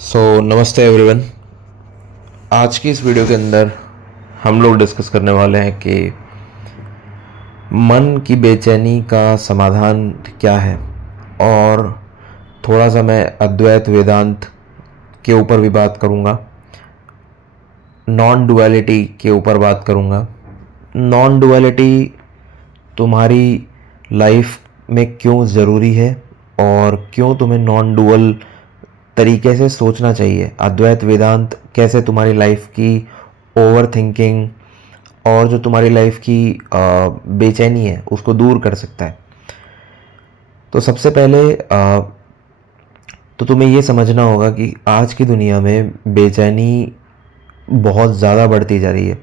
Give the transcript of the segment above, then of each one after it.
नमस्ते एवरीवन। आज की इस वीडियो के अंदर हम लोग डिस्कस करने वाले हैं कि मन की बेचैनी का समाधान क्या है, और थोड़ा सा मैं अद्वैत वेदांत के ऊपर भी बात करूँगा, नॉन डुअलिटी के ऊपर बात करूँगा। नॉन डुअलिटी तुम्हारी लाइफ में क्यों ज़रूरी है और क्यों तुम्हें नॉन डुअल तरीके से सोचना चाहिए। अद्वैत वेदांत कैसे तुम्हारी लाइफ की ओवर थिंकिंग और जो तुम्हारी लाइफ की बेचैनी है उसको दूर कर सकता है। तो सबसे पहले तो तुम्हें ये समझना होगा कि आज की दुनिया में बेचैनी बहुत ज़्यादा बढ़ती जा रही है।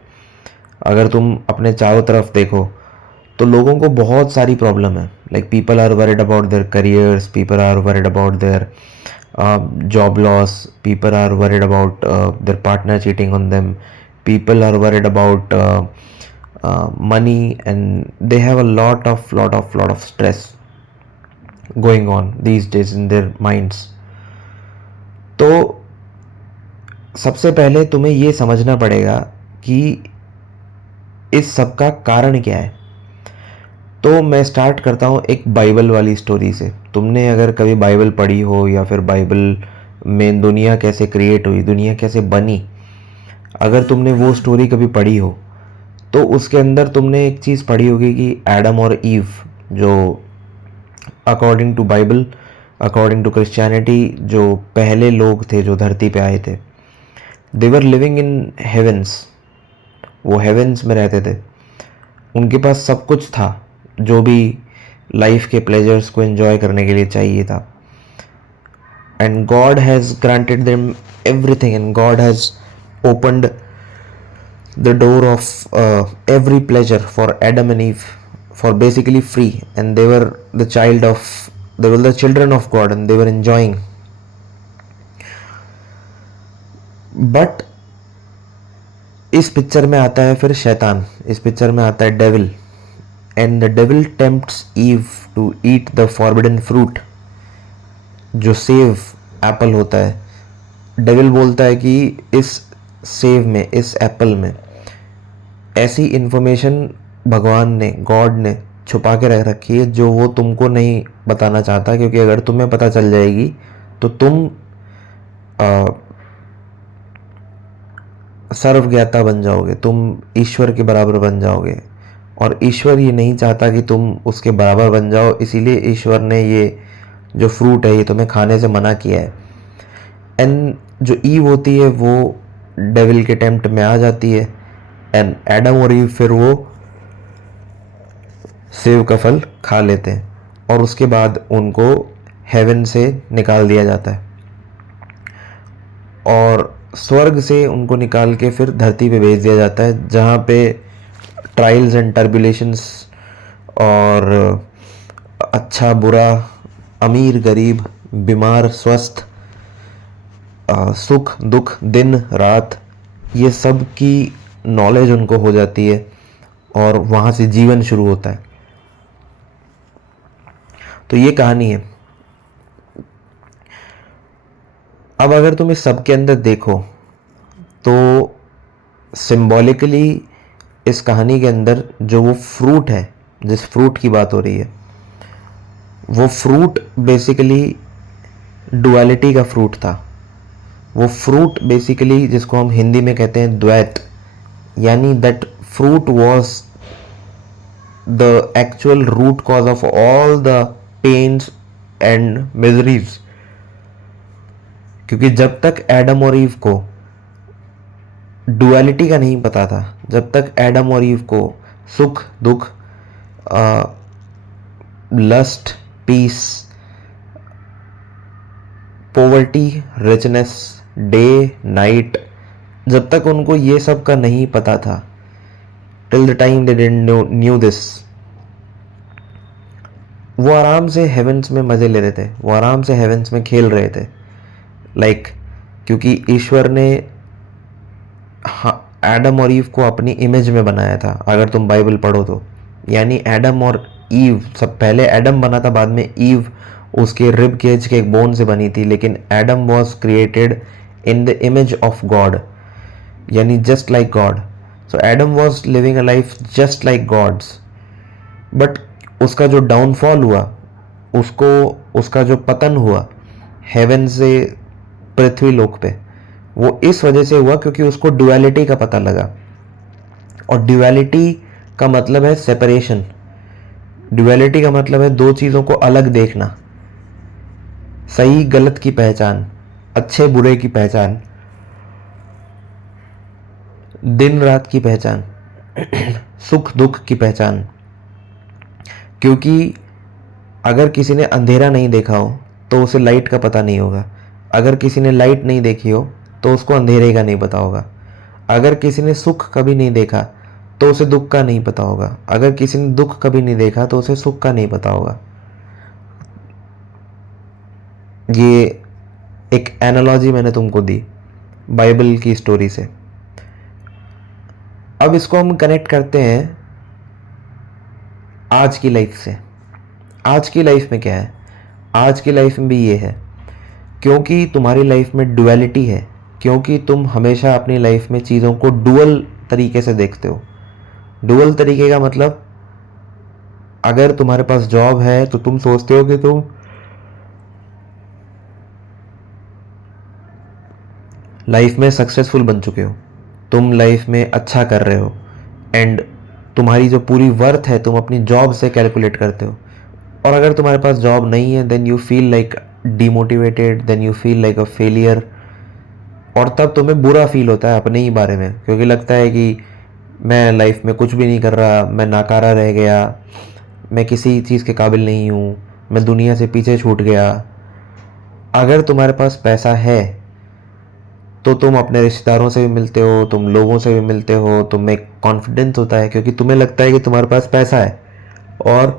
अगर तुम अपने चारों तरफ देखो तो लोगों को बहुत सारी प्रॉब्लम है। Like people are worried about their careers, people are worried about their job loss, people are worried about their partner cheating on them, people are worried about money, and they have a lot of stress going on these days in their minds. तो सबसे पहले तुम्हें ये समझना पड़ेगा कि इस सब का कारण क्या है। तो मैं स्टार्ट करता हूँ एक बाइबल वाली स्टोरी से। तुमने अगर कभी बाइबल पढ़ी हो या फिर बाइबल में दुनिया कैसे क्रिएट हुई, दुनिया कैसे बनी, अगर तुमने वो स्टोरी कभी पढ़ी हो तो उसके अंदर तुमने एक चीज़ पढ़ी होगी कि एडम और ईव, जो according to Bible, according to Christianity, जो पहले लोग थे जो धरती पे आए थे, they were living in heavens. वो हेवेंस में रहते थे, उनके पास सब कुछ था जो भी लाइफ के प्लेजर्स को एंजॉय करने के लिए चाहिए था। And God has granted them everything, and God has opened the door of every pleasure for Adam and ewe for basically free, and they were the children of God and they were enjoying. But इस picture में आता है फिर शैतान, इस picture में आता है devil, and the devil tempts Eve to eat the forbidden fruit, जो सेव एप्पल होता है। डेविल बोलता है कि इस सेव में, इस एप्पल में ऐसी इंफॉर्मेशन भगवान ने, गॉड ने छुपा के रख रखी है जो वो तुमको नहीं बताना चाहता, क्योंकि अगर तुम्हें पता चल जाएगी तो तुम सर्वज्ञाता बन जाओगे, तुम ईश्वर के बराबर बन जाओगे, और ईश्वर ये नहीं चाहता कि तुम उसके बराबर बन जाओ। इसीलिए ईश्वर ने ये जो फ्रूट है ये तुम्हें खाने से मना किया है। एंड जो ईव होती है वो डेविल के टेम्प्ट में आ जाती है, एंड एडम और ईव फिर वो सेव का फल खा लेते हैं, और उसके बाद उनको हेवन से निकाल दिया जाता है, और स्वर्ग से उनको निकाल के फिर धरती पे भेज दिया जाता है, जहाँ पे ट्रायल्स एंड टर्बुलेशंस और अच्छा बुरा, अमीर गरीब, बीमार स्वस्थ, सुख दुख, दिन रात, ये सब की नॉलेज उनको हो जाती है, और वहाँ से जीवन शुरू होता है। तो ये कहानी है। अब अगर तुम इस सब के अंदर देखो तो सिंबॉलिकली इस कहानी के अंदर जो वो फ्रूट है, जिस फ्रूट की बात हो रही है, वो फ्रूट बेसिकली डुअलिटी का फ्रूट था। वो फ्रूट बेसिकली जिसको हम हिंदी में कहते हैं द्वैत, यानी that fruit was the actual root cause of all the pains and miseries. क्योंकि जब तक एडम और ईव को डुअलिटी का नहीं पता था, जब तक एडम और ईव को सुख दुख, lust, peace, poverty, richness, day night, जब तक उनको ये सब का नहीं पता था, till the time they didn't knew this, वो आराम से हेवेंस में मज़े ले रहे थे, वो आराम से हेवेंस में खेल रहे थे। लाइक क्योंकि ईश्वर ने एडम और ईव को अपनी इमेज में बनाया था, अगर तुम बाइबल पढ़ो तो। यानी एडम और ईव, सब पहले एडम बना था, बाद में ईव उसके रिब केज के एक बोन से बनी थी, लेकिन Adam was created in the image of God, यानी just like God. So Adam was living a life just like God's, but उसका जो डाउनफॉल हुआ, उसको उसका जो पतन हुआ हेवन से पृथ्वी लोक पे, वो इस वजह से हुआ क्योंकि उसको ड्युअलिटी का पता लगा। और ड्युअलिटी का मतलब है सेपरेशन। ड्युअलिटी का मतलब है दो चीज़ों को अलग देखना, सही गलत की पहचान, अच्छे बुरे की पहचान, दिन रात की पहचान, सुख दुख की पहचान। क्योंकि अगर किसी ने अंधेरा नहीं देखा हो तो उसे लाइट का पता नहीं होगा, अगर किसी ने लाइट नहीं देखी हो तो उसको अंधेरे का नहीं पता होगा, अगर किसी ने सुख कभी नहीं देखा तो उसे दुख का नहीं पता होगा, अगर किसी ने दुख कभी नहीं देखा तो उसे सुख का नहीं पता होगा। ये एक एनालॉजी मैंने तुमको दी बाइबल की स्टोरी से। अब इसको हम कनेक्ट करते हैं आज की लाइफ से। आज की लाइफ में क्या है? आज की लाइफ में भी ये है, क्योंकि तुम्हारी लाइफ में डुअलिटी है, क्योंकि तुम हमेशा अपनी लाइफ में चीज़ों को डुअल तरीके से देखते हो। डुअल तरीके का मतलब, अगर तुम्हारे पास जॉब है तो तुम सोचते हो कि तुम लाइफ में सक्सेसफुल बन चुके हो, तुम लाइफ में अच्छा कर रहे हो, एंड तुम्हारी जो पूरी वर्थ है तुम अपनी जॉब से कैलकुलेट करते हो। और अगर तुम्हारे पास जॉब नहीं है, then you feel like demotivated, then you feel like a failure. और तब तुम्हें बुरा फील होता है अपने ही बारे में, क्योंकि लगता है कि मैं लाइफ में कुछ भी नहीं कर रहा, मैं नाकारा रह गया, मैं किसी चीज़ के काबिल नहीं हूँ, मैं दुनिया से पीछे छूट गया। अगर तुम्हारे पास पैसा है तो तुम अपने रिश्तेदारों से भी मिलते हो, तुम लोगों से भी मिलते हो, तुम्हें एक कॉन्फिडेंस होता है क्योंकि तुम्हें लगता है कि तुम्हारे पास पैसा है। और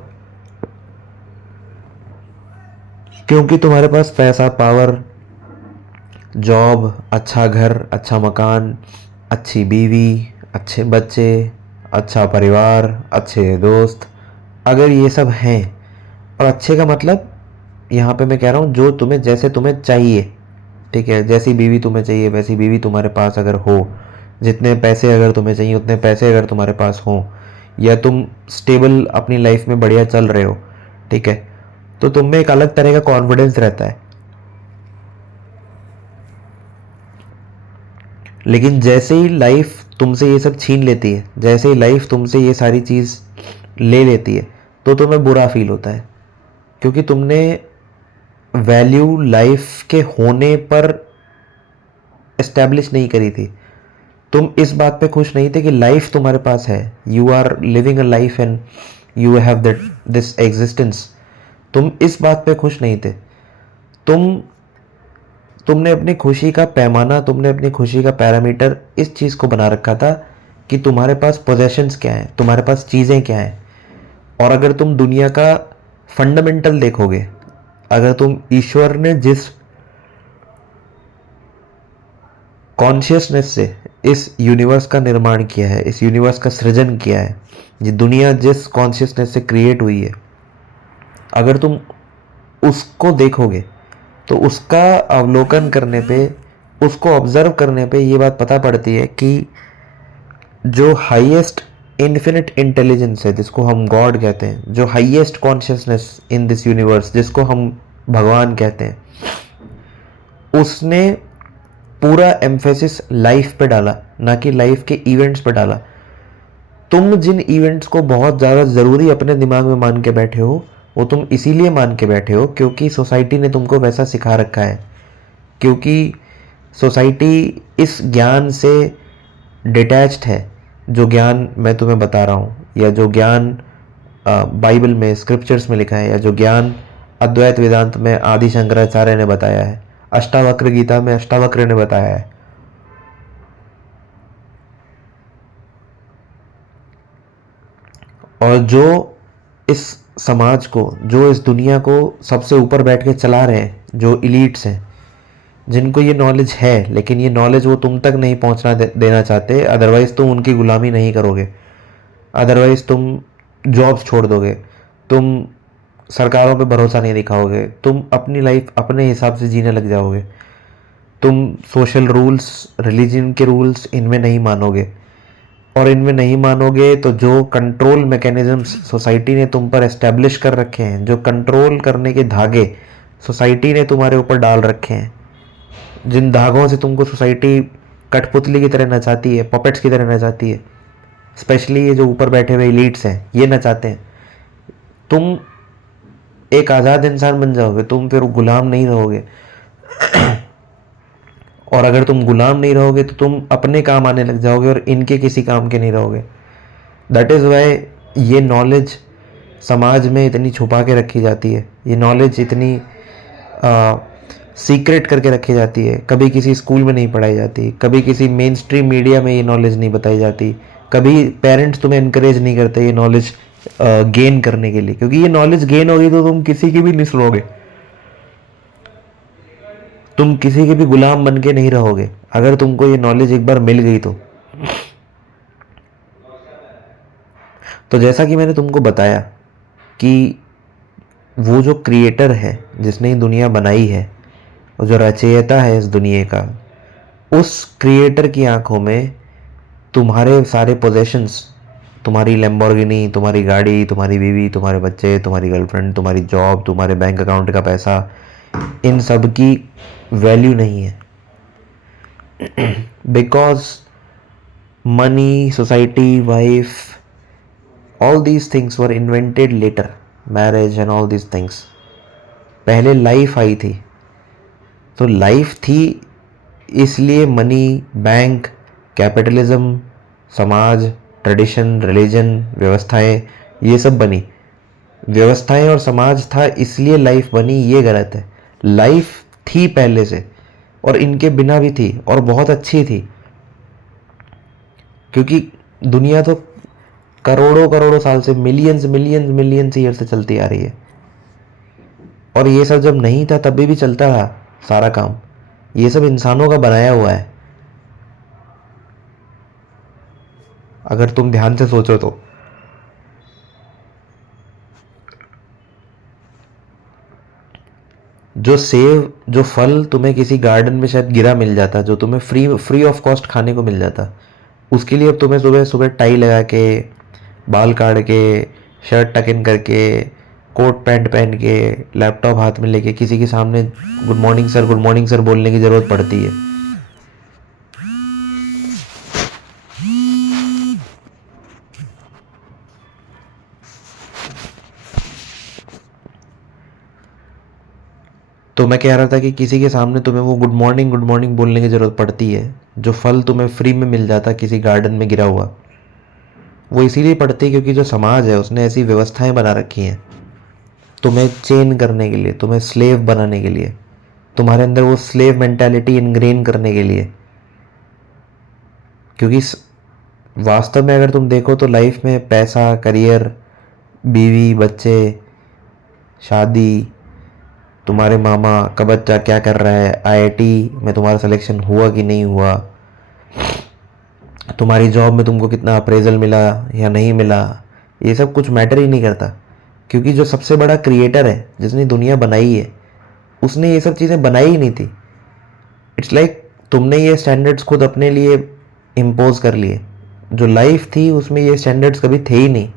क्योंकि तुम्हारे पास पैसा, पावर, जॉब, अच्छा घर, अच्छा मकान, अच्छी बीवी, अच्छे बच्चे, अच्छा परिवार, अच्छे दोस्त, अगर ये सब हैं, और अच्छे का मतलब यहाँ पे मैं कह रहा हूँ जो तुम्हें, जैसे तुम्हें चाहिए, ठीक है, जैसी बीवी तुम्हें चाहिए वैसी बीवी तुम्हारे पास अगर हो, जितने पैसे अगर तुम्हें चाहिए उतने पैसे अगर तुम्हारे पास हों, या तुम स्टेबल अपनी लाइफ में बढ़िया चल रहे हो, ठीक है, तो तुम में एक अलग तरह का कॉन्फिडेंस रहता है। लेकिन जैसे ही लाइफ तुमसे ये सब छीन लेती है, जैसे ही लाइफ तुमसे ये सारी चीज़ ले लेती है, तो तुम्हें बुरा फील होता है, क्योंकि तुमने वैल्यू लाइफ के होने पर एस्टैब्लिश नहीं करी थी। तुम इस बात पे खुश नहीं थे कि लाइफ तुम्हारे पास है, you are living a life and you have that this existence. तुम इस बात पे खुश नहीं थे। तुमने अपनी खुशी का पैमाना, तुमने अपनी खुशी का पैरामीटर इस चीज़ को बना रखा था कि तुम्हारे पास पोजेशंस क्या हैं, तुम्हारे पास चीज़ें क्या हैं। और अगर तुम दुनिया का फंडामेंटल देखोगे, अगर तुम ईश्वर ने जिस कॉन्शियसनेस से इस यूनिवर्स का निर्माण किया है, इस यूनिवर्स का सृजन किया है, ये दुनिया जिस कॉन्शियसनेस से क्रिएट हुई है, अगर तुम उसको देखोगे तो उसका अवलोकन करने पे, उसको ऑब्जर्व करने पे ये बात पता पड़ती है कि जो हाईएस्ट इन्फिनिट इंटेलिजेंस है, जिसको हम गॉड कहते हैं, जो highest consciousness in this universe, जिसको हम भगवान कहते हैं, उसने पूरा एम्फेसिस लाइफ पे डाला, ना कि लाइफ के इवेंट्स पे डाला। तुम जिन इवेंट्स को बहुत ज़्यादा ज़रूरी अपने दिमाग में मान के बैठे हो, वो तुम इसीलिए मान के बैठे हो क्योंकि सोसाइटी ने तुमको वैसा सिखा रखा है, क्योंकि सोसाइटी इस ज्ञान से डिटैच्ड है, जो ज्ञान मैं तुम्हें बता रहा हूँ, या जो ज्ञान बाइबल में, स्क्रिप्चर्स में लिखा है, या जो ज्ञान अद्वैत वेदांत में आदि शंकराचार्य ने बताया है, अष्टावक्र गीता में अष्टावक्र ने बताया है। और जो इस समाज को, जो इस दुनिया को सबसे ऊपर बैठ के चला रहे हैं, जो इलीट्स हैं, जिनको ये नॉलेज है, लेकिन ये नॉलेज वो तुम तक नहीं पहुंचना देना चाहते, अदरवाइज़ तुम उनकी गुलामी नहीं करोगे, अदरवाइज़ तुम जॉब्स छोड़ दोगे, तुम सरकारों पे भरोसा नहीं दिखाओगे, तुम अपनी लाइफ अपने हिसाब से जीने लग जाओगे, तुम सोशल रूल्स, रिलीजन के रूल्स इनमें नहीं मानोगे, और इनमें नहीं मानोगे तो जो कंट्रोल मैकेनिज्म्स सोसाइटी ने तुम पर एस्टेब्लिश कर रखे हैं, जो कंट्रोल करने के धागे सोसाइटी ने तुम्हारे ऊपर डाल रखे हैं, जिन धागों से तुमको सोसाइटी कठपुतली की तरह नचाती है, पपेट्स की तरह नचाती है, स्पेशली ये जो ऊपर बैठे हुए एलीट्स हैं, ये नचाते हैं, तुम एक आज़ाद इंसान बन जाओगे, तुम फिर गुलाम नहीं रहोगे। और अगर तुम गुलाम नहीं रहोगे तो तुम अपने काम आने लग जाओगे और इनके किसी काम के नहीं रहोगे। दैट इज़ वाई ये नॉलेज समाज में इतनी छुपा के रखी जाती है, ये नॉलेज इतनी सीक्रेट करके रखी जाती है, कभी किसी स्कूल में नहीं पढ़ाई जाती, कभी किसी मेन स्ट्रीम मीडिया में ये नॉलेज नहीं बताई जाती, कभी पेरेंट्स तुम्हें इनकरेज नहीं करते ये नॉलेज गेन करने के लिए, क्योंकि ये नॉलेज गेन होगी तो तुम किसी की भी नहीं सुनोगे, तुम किसी के भी गुलाम बन के नहीं रहोगे अगर तुमको ये नॉलेज एक बार मिल गई तो जैसा कि मैंने तुमको बताया कि वो जो क्रिएटर है जिसने ये दुनिया बनाई है, वो जो रचयिता है इस दुनिया का, उस क्रिएटर की आंखों में तुम्हारे सारे पोजेशंस, तुम्हारी लैम्बोर्गिनी, तुम्हारी गाड़ी, तुम्हारी बीवी, तुम्हारे बच्चे, तुम्हारी गर्लफ्रेंड, तुम्हारी जॉब, तुम्हारे बैंक अकाउंट का पैसा, इन सब की वैल्यू नहीं है। Because money, society, wife, all these things were invented later, marriage and all these things. पहले लाइफ आई थी, तो लाइफ थी इसलिए मनी, बैंक, कैपिटलिज्म, समाज, ट्रेडिशन, रिलीजन, व्यवस्थाएं, ये सब बनी। व्यवस्थाएं और समाज था इसलिए लाइफ बनी, ये गलत है। लाइफ थी पहले से और इनके बिना भी थी और बहुत अच्छी थी, क्योंकि दुनिया तो करोड़ों करोड़ों साल से, मिलियंस मिलियंस मिलियंस ईयर से चलती आ रही है, और ये सब जब नहीं था तभी भी चलता रहा सारा काम। ये सब इंसानों का बनाया हुआ है, अगर तुम ध्यान से सोचो तो। जो फल तुम्हें किसी गार्डन में शायद गिरा मिल जाता, जो तुम्हें फ्री ऑफ कॉस्ट खाने को मिल जाता, उसके लिए अब तुम्हें सुबह सुबह टाई लगा के, बाल काट के, शर्ट टक इन करके, कोट पैंट पहन के, लैपटॉप हाथ में लेके किसी के सामने गुड मॉर्निंग सर बोलने की ज़रूरत पड़ती है। तो मैं कह रहा था कि किसी के सामने तुम्हें वो गुड मॉर्निंग बोलने की ज़रूरत पड़ती है, जो फल तुम्हें फ्री में मिल जाता किसी गार्डन में गिरा हुआ, वो इसीलिए पड़ती है क्योंकि जो समाज है उसने ऐसी व्यवस्थाएं बना रखी हैं तुम्हें चेन करने के लिए, तुम्हें स्लेव बनाने के लिए, तुम्हारे अंदर वो स्लेव मेंटालिटी इनग्रेन करने के लिए। क्योंकि वास्तव में अगर तुम देखो तो लाइफ में पैसा, करियर, बीवी, बच्चे, शादी, तुम्हारे मामा का बच्चा क्या कर रहा है, आईआईटी में तुम्हारा सिलेक्शन हुआ कि नहीं हुआ, तुम्हारी जॉब में तुमको कितना अप्रेजल मिला या नहीं मिला, ये सब कुछ मैटर ही नहीं करता। क्योंकि जो सबसे बड़ा क्रिएटर है जिसने दुनिया बनाई है, उसने ये सब चीज़ें बनाई ही नहीं थी। इट्स लाइक तुमने ये स्टैंडर्ड्स खुद अपने लिए इम्पोज कर लिए। जो लाइफ थी उसमें ये स्टैंडर्ड्स कभी थे ही नहीं,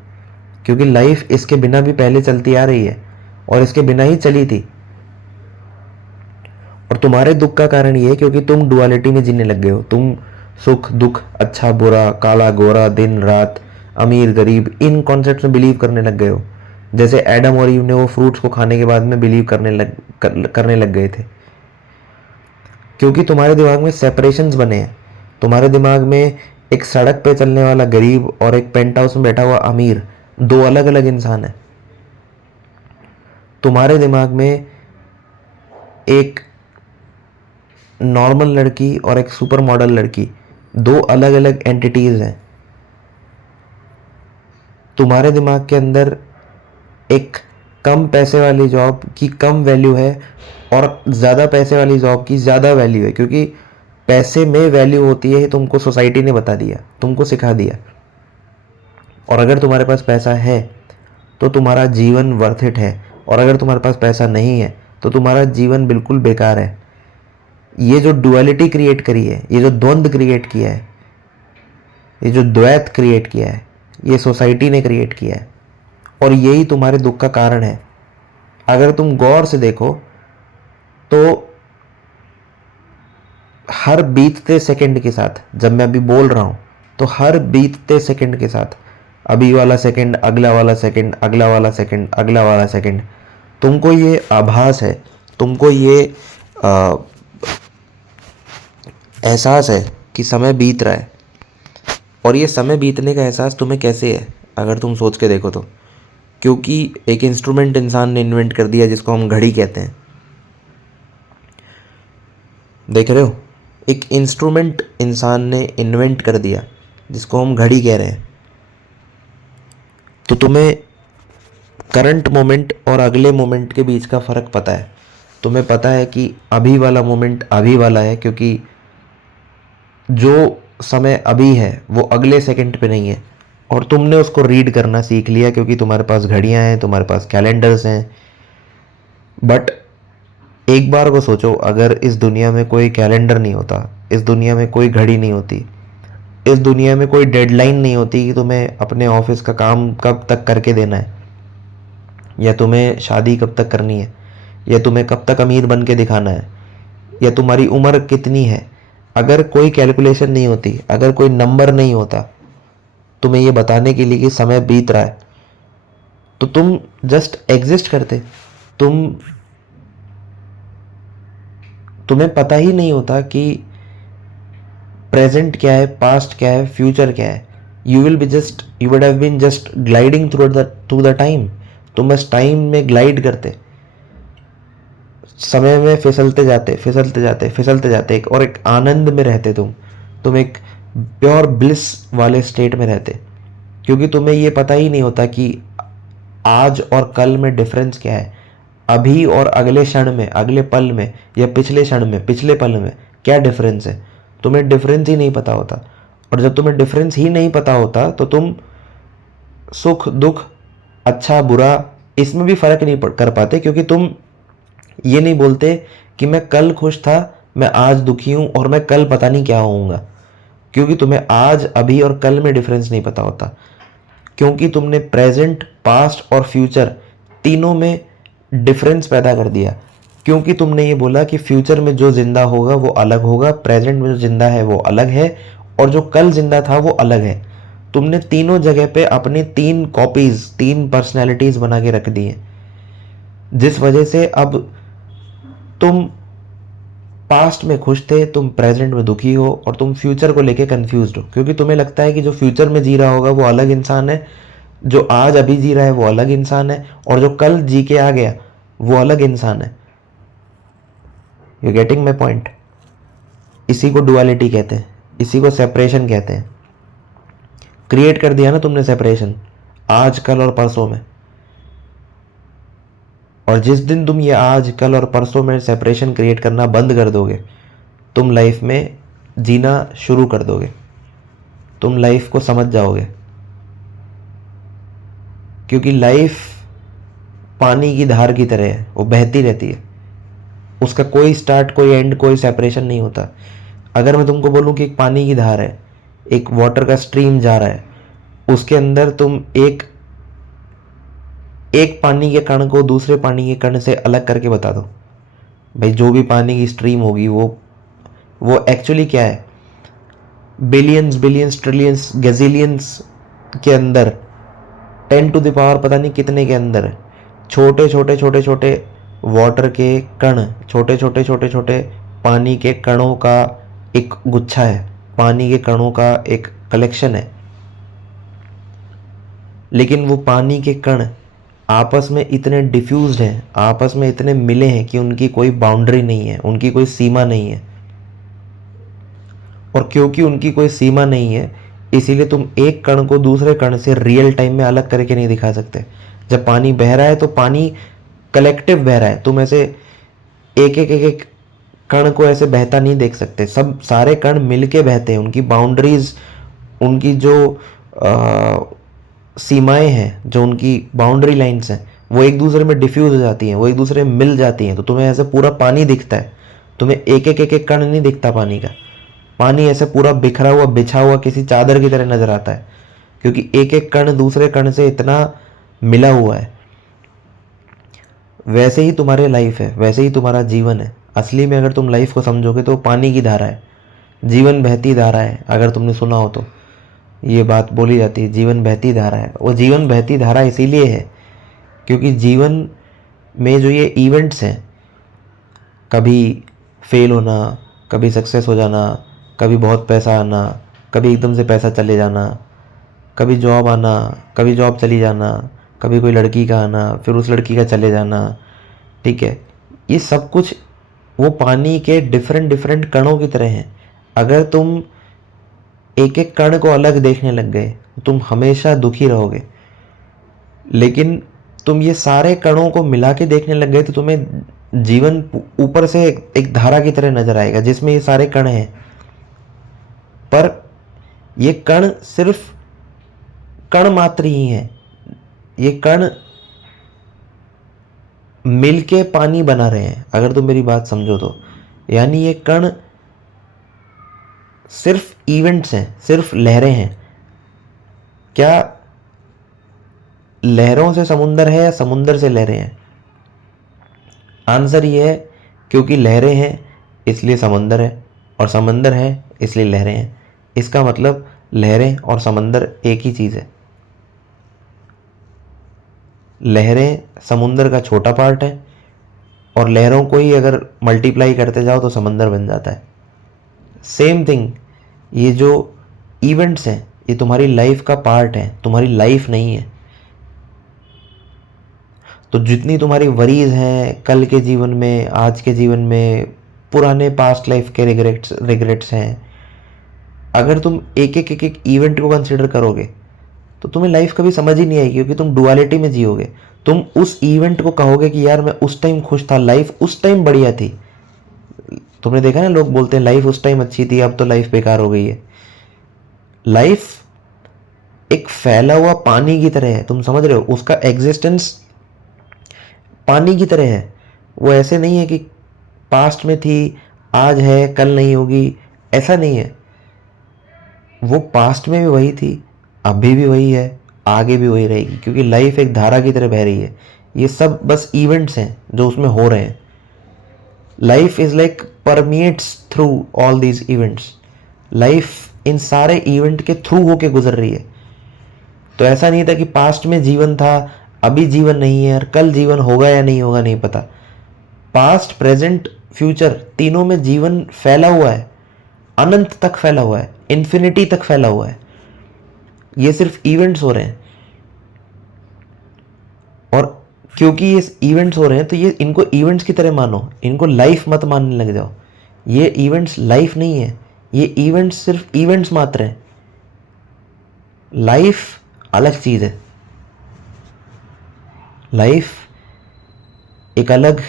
क्योंकि लाइफ इसके बिना भी पहले चलती आ रही है और इसके बिना ही चली थी। और तुम्हारे दुख का कारण ये है क्योंकि तुम डुअलिटी में जीने लग गए हो। तुम सुख दुख, अच्छा बुरा, काला गोरा, दिन रात, अमीर गरीब, इन कॉन्सेप्ट्स में बिलीव करने लग गए हो। जैसे एडम और ईव ने वो फ्रूट्स को खाने के बाद में बिलीव करने लग गए थे, क्योंकि तुम्हारे दिमाग में सेपरेशंस बने हैं। तुम्हारे दिमाग में एक सड़क पे चलने वाला गरीब और एक पेंट हाउस में बैठा हुआ अमीर, दो अलग अलग इंसान है। तुम्हारे दिमाग में एक नॉर्मल लड़की और एक सुपर मॉडल लड़की, दो अलग अलग एंटिटीज हैं। तुम्हारे दिमाग के अंदर एक कम पैसे वाली जॉब की कम वैल्यू है और ज़्यादा पैसे वाली जॉब की ज़्यादा वैल्यू है, क्योंकि पैसे में वैल्यू होती है, तुमको सोसाइटी ने बता दिया, तुमको सिखा दिया। और अगर तुम्हारे पास पैसा है तो तुम्हारा जीवन वर्थ इट है और अगर तुम्हारे पास पैसा नहीं है तो तुम्हारा जीवन बिल्कुल बेकार है। ये जो डुअलिटी क्रिएट करी है, ये जो द्वंद्व क्रिएट किया है, ये जो द्वैत क्रिएट किया है, ये सोसाइटी ने क्रिएट किया है और यही तुम्हारे दुख का कारण है। अगर तुम गौर से देखो तो हर बीतते सेकंड के साथ, जब मैं अभी बोल रहा हूं तो हर बीतते सेकंड के साथ, अभी वाला सेकंड, अगला वाला सेकंड, अगला वाला सेकंड, अगला वाला सेकंड, तुमको ये आभास है, तुमको ये एहसास है कि समय बीत रहा है। और ये समय बीतने का एहसास तुम्हें कैसे है, अगर तुम सोच के देखो तो क्योंकि एक इंस्ट्रूमेंट इंसान ने इन्वेंट कर दिया जिसको हम घड़ी कहते हैं। देख रहे हो, एक इंस्ट्रूमेंट इंसान ने इन्वेंट कर दिया जिसको हम घड़ी कह रहे हैं। तो तुम्हें करंट मोमेंट और अगले मोमेंट के बीच का फ़र्क पता है। तुम्हें पता है कि अभी वाला मोमेंट अभी वाला है क्योंकि जो समय अभी है वो अगले सेकंड पे नहीं है। और तुमने उसको रीड करना सीख लिया क्योंकि तुम्हारे पास घड़ियां हैं, तुम्हारे पास कैलेंडर्स हैं। बट एक बार को सोचो, अगर इस दुनिया में कोई कैलेंडर नहीं होता, इस दुनिया में कोई घड़ी नहीं होती, इस दुनिया में कोई डेडलाइन नहीं होती कि तुम्हें अपने ऑफिस का काम कब तक करके देना है, या तुम्हें शादी कब तक करनी है, या तुम्हें कब तक अमीर बन के दिखाना है, या तुम्हारी उम्र कितनी है, अगर कोई कैलकुलेशन नहीं होती, अगर कोई नंबर नहीं होता तुम्हें ये बताने के लिए कि समय बीत रहा है, तो तुम जस्ट एग्जिस्ट करते। तुम्हें पता ही नहीं होता कि प्रेजेंट क्या है, पास्ट क्या है, फ्यूचर क्या है। You would have been just gliding through the time. तुम बस टाइम में ग्लाइड करते, समय में फिसलते जाते, फिसलते जाते, फिसलते जाते, और एक आनंद में रहते। तुम एक प्योर ब्लिस वाले स्टेट में रहते, क्योंकि तुम्हें ये पता ही नहीं होता कि आज और कल में डिफरेंस क्या है, अभी और अगले क्षण में, अगले पल में, या पिछले क्षण में, पिछले पल में क्या डिफरेंस है। तुम्हें डिफरेंस ही नहीं पता होता। और जब तुम्हें डिफरेंस ही नहीं पता होता तो तुम सुख दुख, अच्छा बुरा, इसमें भी फर्क नहीं कर पाते, क्योंकि तुम ये नहीं बोलते कि मैं कल खुश था, मैं आज दुखी हूं और मैं कल पता नहीं क्या होऊंगा, क्योंकि तुम्हें आज, अभी और कल में डिफरेंस नहीं पता होता। क्योंकि तुमने प्रेजेंट, पास्ट और फ्यूचर तीनों में डिफरेंस पैदा कर दिया। क्योंकि तुमने ये बोला कि फ्यूचर में जो जिंदा होगा वो अलग होगा, प्रेजेंट में जो जिंदा है वो अलग है, और जो कल जिंदा था वो अलग है। तुमने तीनों जगह पे अपनी 3 कॉपीज, 3 पर्सनैलिटीज बना के रख दी हैं, जिस वजह से अब तुम पास्ट में खुश थे, तुम प्रेजेंट में दुखी हो, और तुम फ्यूचर को लेके कंफ्यूज्ड हो, क्योंकि तुम्हें लगता है कि जो फ्यूचर में जी रहा होगा वो अलग इंसान है, जो आज अभी जी रहा है वो अलग इंसान है, और जो कल जी के आ गया वो अलग इंसान है। You getting my point? इसी को डुअलिटी कहते हैं, इसी को सेपरेशन कहते हैं। क्रिएट कर दिया ना तुमने सेपरेशन, आज, कल और परसों में। और जिस दिन तुम ये आज, कल और परसों में सेपरेशन क्रिएट करना बंद कर दोगे, तुम लाइफ में जीना शुरू कर दोगे, तुम लाइफ को समझ जाओगे। क्योंकि लाइफ पानी की धार की तरह है, वो बहती रहती है, उसका कोई स्टार्ट, कोई एंड, कोई सेपरेशन नहीं होता। अगर मैं तुमको बोलूं कि एक पानी की धार है, एक वाटर का स्ट्रीम जा रहा है, उसके अंदर तुम एक पानी के कण को दूसरे पानी के कण से अलग करके बता दो भाई, जो भी पानी की स्ट्रीम होगी वो एक्चुअली क्या है, बिलियंस, बिलियंस, ट्रिलियंस, गैजिलियंस के अंदर, 10 टू द पावर पता नहीं कितने के अंदर छोटे छोटे छोटे छोटे वाटर के कण, छोटे छोटे छोटे छोटे पानी के कणों का एक गुच्छा है, पानी के कणों का एक कलेक्शन है। लेकिन वो पानी के कण आपस में इतने डिफ्यूज्ड हैं, आपस में इतने मिले हैं कि उनकी कोई बाउंड्री नहीं है, उनकी कोई सीमा नहीं है। और क्योंकि उनकी कोई सीमा नहीं है, इसीलिए तुम एक कण को दूसरे कण से रियल टाइम में अलग करके नहीं दिखा सकते। जब पानी बह रहा है तो पानी कलेक्टिव बह रहा है, तुम ऐसे एक एक एक एक कण को ऐसे बहता नहीं देख सकते, सब सारे कण मिलके बहते हैं। उनकी बाउंड्रीज, उनकी जो सीमाएं हैं, जो उनकी बाउंड्री लाइंस हैं, वो एक दूसरे में डिफ्यूज हो जाती हैं, वो एक दूसरे में मिल जाती हैं, तो तुम्हें ऐसे पूरा पानी दिखता है, तुम्हें एक एक कण नहीं दिखता पानी का। पानी ऐसे पूरा बिखरा हुआ बिछा हुआ किसी चादर की तरह नजर आता है, क्योंकि एक एक कण दूसरे कण से इतना मिला हुआ है। वैसे ही तुम्हारी लाइफ है, वैसे ही तुम्हारा जीवन है। असली में अगर तुम लाइफ को समझोगे तो पानी की धारा है, जीवन बहती धारा है। अगर तुमने सुना हो तो ये बात बोली जाती है, जीवन बहती धारा है। वो जीवन बहती धारा इसीलिए है क्योंकि जीवन में जो ये इवेंट्स हैं, कभी फेल होना, कभी सक्सेस हो जाना, कभी बहुत पैसा आना, कभी एकदम से पैसा चले जाना, कभी जॉब आना, कभी जॉब चली जाना, कभी कोई लड़की का आना, फिर उस लड़की का चले जाना, ठीक है। ये सब कुछ वो पानी के डिफरेंट डिफरेंट कणों की तरह हैं। अगर तुम एक एक कण को अलग देखने लग गए तो तुम हमेशा दुखी रहोगे, लेकिन तुम ये सारे कणों को मिला के देखने लग गए तो तुम्हें जीवन ऊपर से एक धारा की तरह नजर आएगा जिसमें ये सारे कण हैं। पर ये कण सिर्फ कण मात्र ही हैं, ये कण मिलके पानी बना रहे हैं, अगर तुम मेरी बात समझो तो। यानी ये कण सिर्फ इवेंट्स हैं, सिर्फ लहरें हैं। क्या लहरों से समुंदर है या समुंदर से लहरें हैं? आंसर ये है क्योंकि लहरें हैं इसलिए समंदर है, और समंदर है इसलिए लहरें हैं। इसका मतलब लहरें और समंदर एक ही चीज़ है। लहरें समुंदर का छोटा पार्ट है, और लहरों को ही अगर मल्टीप्लाई करते जाओ तो समंदर बन जाता है। सेम थिंग, ये जो इवेंट्स हैं ये तुम्हारी लाइफ का पार्ट है, तुम्हारी लाइफ नहीं है। तो जितनी तुम्हारी वरीज हैं कल के जीवन में, आज के जीवन में, पुराने पास्ट लाइफ के रिग्रेट्स हैं, अगर तुम एक एक इवेंट को कंसिडर करोगे तो तुम्हें लाइफ कभी समझ ही नहीं आएगी, क्योंकि तुम डुअलिटी में जियोगे। तुम उस इवेंट को कहोगे कि यार मैं उस टाइम खुश था, लाइफ उस टाइम बढ़िया थी। तुमने देखा ना, लोग बोलते हैं लाइफ उस टाइम अच्छी थी, अब तो लाइफ बेकार हो गई है। लाइफ एक फैला हुआ पानी की तरह है, तुम समझ रहे हो? उसका एग्जिस्टेंस पानी की तरह है। वो ऐसे नहीं है कि पास्ट में थी, आज है, कल नहीं होगी, ऐसा नहीं है। वो पास्ट में भी वही थी, अभी भी वही है, आगे भी वही रहेगी, क्योंकि लाइफ एक धारा की तरह बह रही है। ये सब बस इवेंट्स हैं जो उसमें हो रहे हैं। Life is like permeates through all these events. Life इन सारे इवेंट के थ्रू होके गुजर रही है। तो ऐसा नहीं था कि पास्ट में जीवन था, अभी जीवन नहीं है, और कल जीवन होगा या नहीं होगा नहीं पता। पास्ट, प्रेजेंट, फ्यूचर, तीनों में जीवन फैला हुआ है, अनंत तक फैला हुआ है, इन्फिनिटी तक फैला हुआ है। ये सिर्फ इवेंट्स हो रहे हैं, और क्योंकि ये इवेंट्स हो रहे हैं तो ये इनको इवेंट्स की तरह मानो, इनको लाइफ मत मानने लग जाओ। ये इवेंट्स लाइफ नहीं है, ये इवेंट्स सिर्फ इवेंट्स मात्र हैं। लाइफ अलग चीज है। लाइफ एक अलग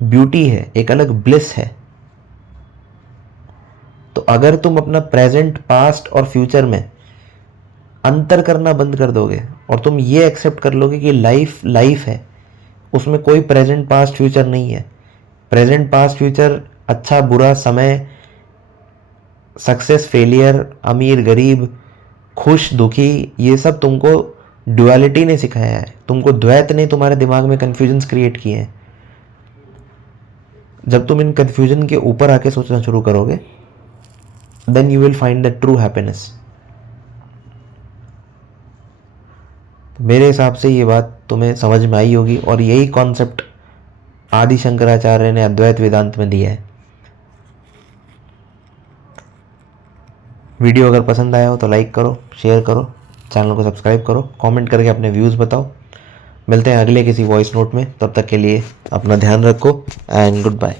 ब्यूटी है, एक अलग ब्लिस है। तो अगर तुम अपना प्रेजेंट, पास्ट और फ्यूचर में अंतर करना बंद कर दोगे और तुम ये एक्सेप्ट कर लोगे कि लाइफ लाइफ है, उसमें कोई प्रेजेंट, पास्ट, फ्यूचर नहीं है। प्रेजेंट, पास्ट, फ्यूचर, अच्छा बुरा समय, सक्सेस, फेलियर, अमीर, गरीब, खुश, दुखी, ये सब तुमको ड्युअलिटी ने सिखाया है, तुमको द्वैत ने तुम्हारे दिमाग में कन्फ्यूजन्स क्रिएट किए हैं। जब तुम इन कन्फ्यूजन के ऊपर आके सोचना शुरू करोगे, then you will find the true happiness. मेरे हिसाब से ये बात तुम्हें समझ में आई होगी, और यही कॉन्सेप्ट आदि शंकराचार्य ने अद्वैत वेदांत में दिया है। वीडियो अगर पसंद आया हो तो लाइक करो, शेयर करो, चैनल को सब्सक्राइब करो, कमेंट करके अपने व्यूज़ बताओ। मिलते हैं अगले किसी वॉइस नोट में, तब तक के लिए अपना ध्यान रखो एंड गुड बाय।